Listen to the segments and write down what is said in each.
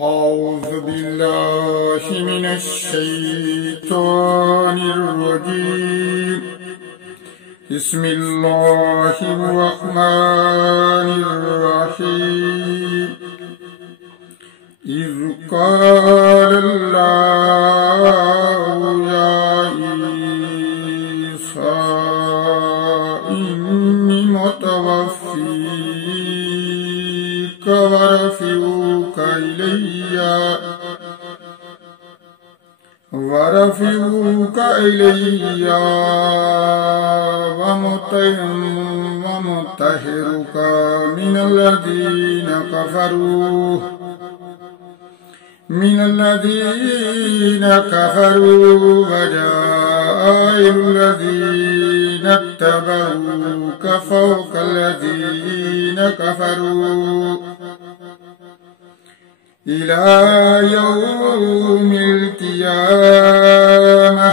أعوذ بالله من الشيطان الرجيم. بسم الله الرحمن الرحيم. إذ قال الله يا عيسى إني متوفيك ورافعك إلي ومطهرك من الذين كفروا وجاعل الذين اتبعوك فوق الذين كفروا إلى يوم القيامة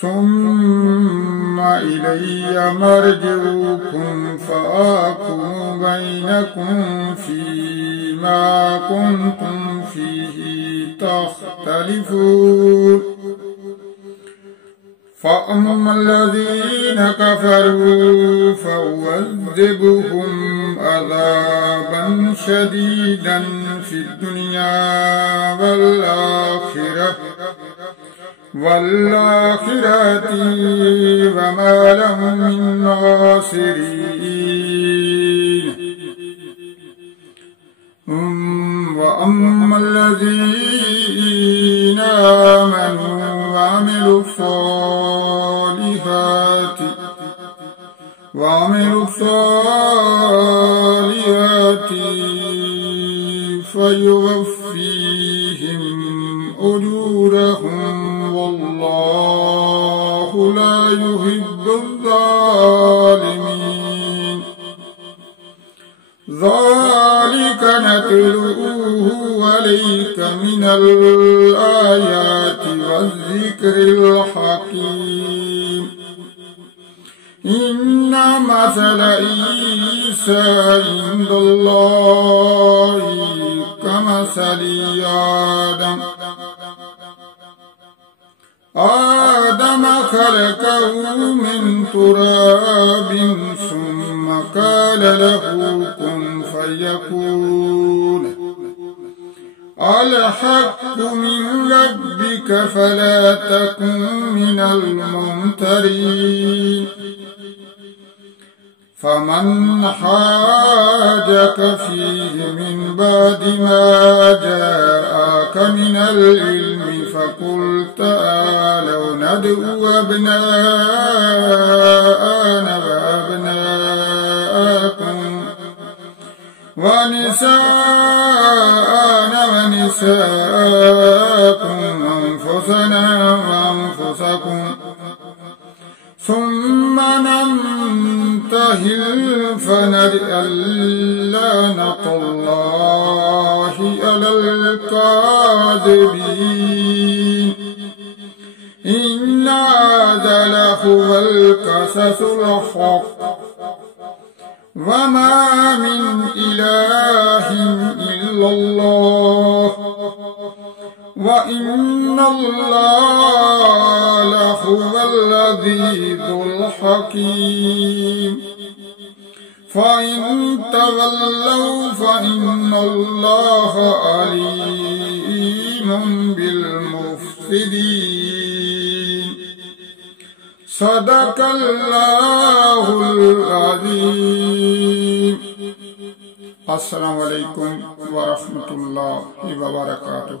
ثم إلي مرجعكم فأحكم بينكم فيما كنتم فيه تختلفون. فأما الذين كفروا فأعذبهم عذابا شديدا في الدنيا والآخرة وما لهم من ناصرين. وأما الذين آمنوا وعملوا الصالحات فيوفيهم أجورهم والله لا يحب الظالمين. ذلك نتلوه عليك من الآيات والذكر الحكيم. إن مثل عيسى عند الله كمثل آدم خلقه من تراب ثم قال له كن فيكون. الحق من ربك فلا تكن من الممترين. فمن حاجك فيه من بعد ما جاءك من العلم فقل تعالوا ندعو أبناءنا وأبناءكم ونساءنا ونساءكم وأنفسنا وأنفسكم ثم ننتهل فنجعل لعنة الله على الكاذبين. إن هذا لهو القصص الحق وما من إله إلا الله وإن الله لهو العزيز الحكيم. فإن تولوا فإن الله عليم بالمفسدين. صدق الله العظيم. السلام عليكم ورحمة الله وبركاته.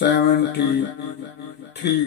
73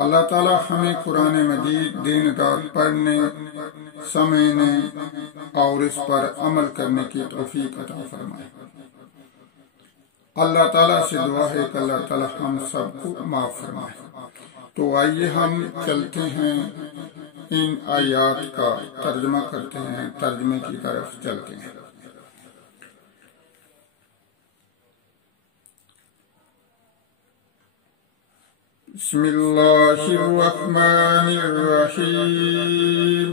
اللہ تعالی ہمیں قرآن مجید دن رات پڑھنے، سمجھنے اور اس پر عمل کرنے کی توفیق عطا فرمائے۔ اللہ تعالیٰ سے دعا ہے کہ اللہ تعالیٰ ہم سب کو معاف فرمائے۔ تو آئیے ہم چلتے ہیں، ان آیات کا ترجمہ کرتے ہیں، ترجمے کی طرف چلتے ہیں۔ بسم اللہ الرحمن الرحیم۔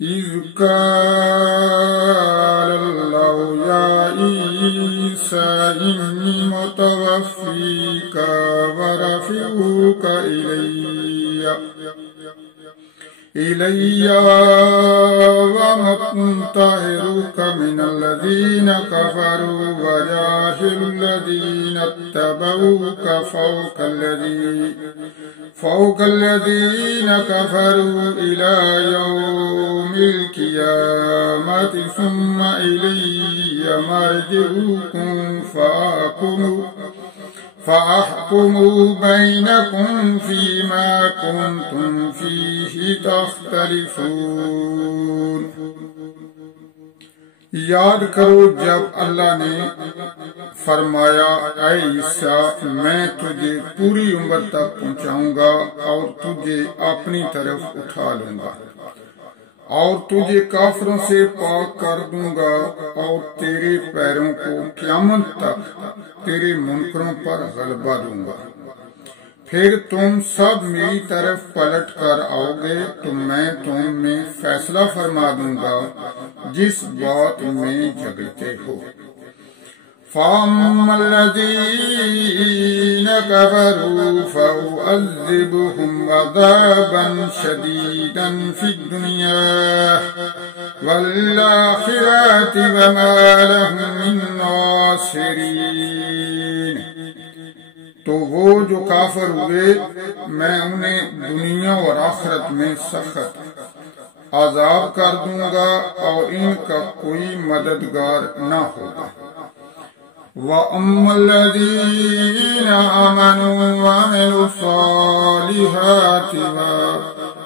اذ قال اللہ یا عیسیٰ انی متوفیک ورافعک إلي ومطهرك من الذين كفروا وجاعل الذين اتبعوك فوق الذين كفروا إلى يوم القيامة ثم إلي مرجعكم فأحكم بينكم فيما كنتم فيه تختلفون۔ یاد کرو جب اللہ نے فرمایا، اے عیسیٰ میں تجھے پوری عمر تک پہنچاؤں گا اور تجھے اپنی طرف اٹھا لوں گا اور تجھے کافروں سے پاک کر دوں گا اور تیرے پیروں کو قیامت تک تیرے منکروں پر غلبہ دوں گا۔ پھر تم سب میری طرف پلٹ کر آؤ گے تو میں تم میں فیصلہ فرما دوں گا جس بات میں جھگڑتے ہو۔ فَأَمَّا الَّذِينَ كَفَرُوا فَأُعَذِّبُهُمْ عَذَابًا شَدِيدًا فِي الدُّنْيَا وَالْآخِرَةِ وَمَا لَهُم مِّن نَّاصِرِينَ۔ تو وہ جو کافر ہوئے میں انہیں دنیا اور آخرت میں سخت عذاب کر دوں گا اور ان کا کوئی مددگار نہ ہوگا۔ وَأَمَّا الَّذِينَ آمَنُوا وَعَمِلُوا الصَّالِحَاتِ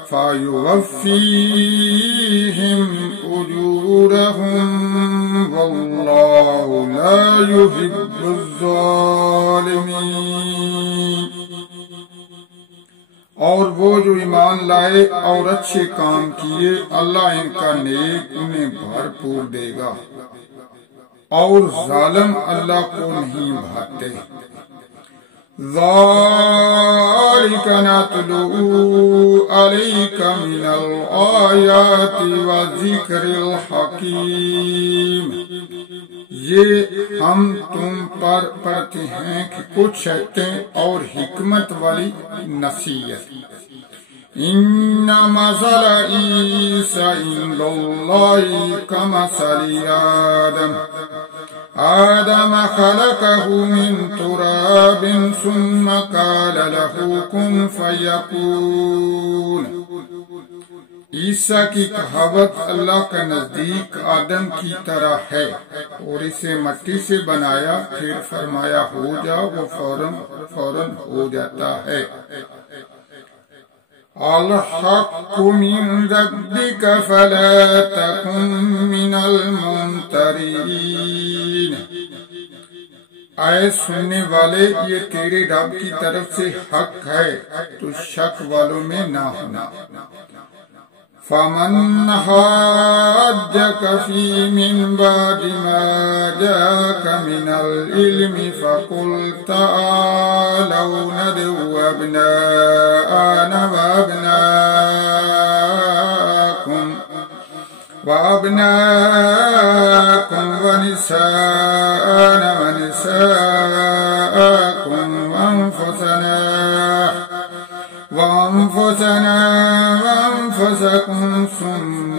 فَيُوَفِّيهِمْ أُجُورَهُمْ وَاللَّهُ لَا يُحِبُّ الظَّالِمِينَ۔ اور وہ جو ایمان لائے اور اچھے کام کیے اللہ ان کا نیک انہیں بھرپور دے گا اور ظالم اللہ کو نہیں بھاتے۔ ذَلِكَ نَتْلُوهُ عَلَيْكَ مِنَ الْآيَاتِ وَالذِّكْرِ الْحَكِيمِ۔ یہ ہم تم پر پڑھتے ہیں کہ کچھ آیتیں اور حکمت والی نصیحت۔ إِنَّ مَثَلَ عِیسیٰ عِندَ اللَّهِ كَمَثَلِ آدم خلقه من تراب ثم قال له كن فيكون۔ عیسیٰ کی کہاوت اللہ کے نزدیک آدم کی طرح ہے، اور اسے مٹی سے بنایا پھر فرمایا ہو جا، وہ فوراً ہو جاتا ہے۔ الحق من ربك فلا تكن من الممترين۔ اے سننے والے یہ تیرے رب کی طرف سے حق ہے تو شک والوں میں نہ ہونا۔ فَمَنْ حَاجَّكَ فِيهِ مِنْ بَعْدِ مَا جَاءَكَ مِنَ الْعِلْمِ فَقُلْ تَعَالَوْا نَدْعُ أَبْنَاءَنَا وَأَبْنَاءَكُمْ وَنِسَاءَنَا وَنِسَاءَكُمْ وَأَنفُسَنَا وَأَنفُسَكُمْ ثُمَّ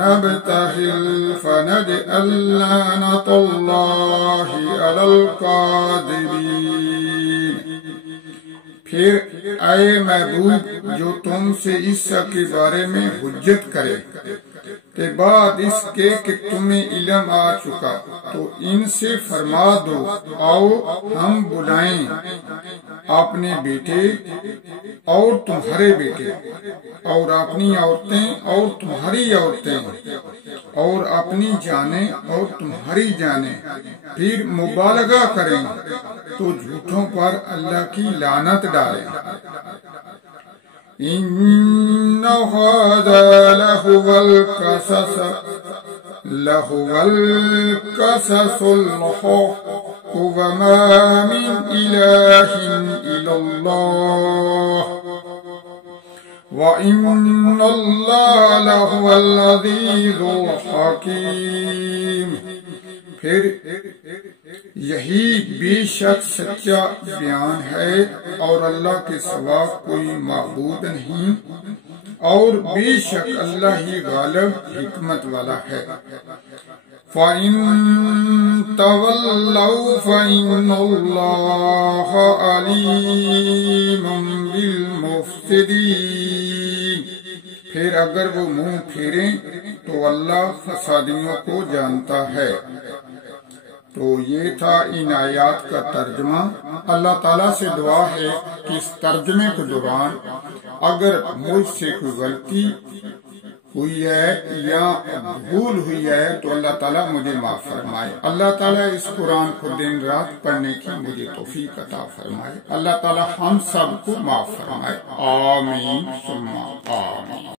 نَبْتَهِلْ فَنَجْعَلْ لَعْنَتَ اللَّهِ عَلَى الْكَاذِبِينَ۔ پھر اے محبوب جو تم سے عیسیٰ کے بارے میں حجت کرے کہ بعد اس کے کہ تمہیں علم آ چکا تو ان سے فرما دو آؤ ہم بلائیں اپنے بیٹے اور تمہارے بیٹے اور اپنی عورتیں اور تمہاری عورتیں اور اپنی جانیں اور تمہاری جانیں، پھر مبالغہ کریں تو جھوٹوں پر اللہ کی لعنت ڈالیں۔ إن هذا لهو القصص الحق وما من إله إلا الله وإن الله لهو العزيز الحكيم۔ پھر یہی بے شک سچا بیان ہے اور اللہ کے سوا کوئی معبود نہیں، اور بے شک اللہ ہی غالب حکمت والا ہے۔ فَإِن تَوَلَّوْا فَإِنَّ اللَّهَ عَلِيمٌ بِالْمُفْسِدِينَ۔ پھر اگر وہ منہ پھیریں تو اللہ فسادیوں کو جانتا ہے۔ تو یہ تھا ان آیات کا ترجمہ۔ اللہ تعالیٰ سے دعا ہے کہ اس ترجمے کے دوران اگر مجھ سے کوئی غلطی ہوئی ہے یا بھول ہوئی ہے تو اللہ تعالیٰ مجھے معاف فرمائے۔ اللہ تعالیٰ اس قرآن کو دن رات پڑھنے کی مجھے توفیق عطا فرمائے۔ اللہ تعالیٰ ہم سب کو معاف فرمائے۔ آمین ثم آمین۔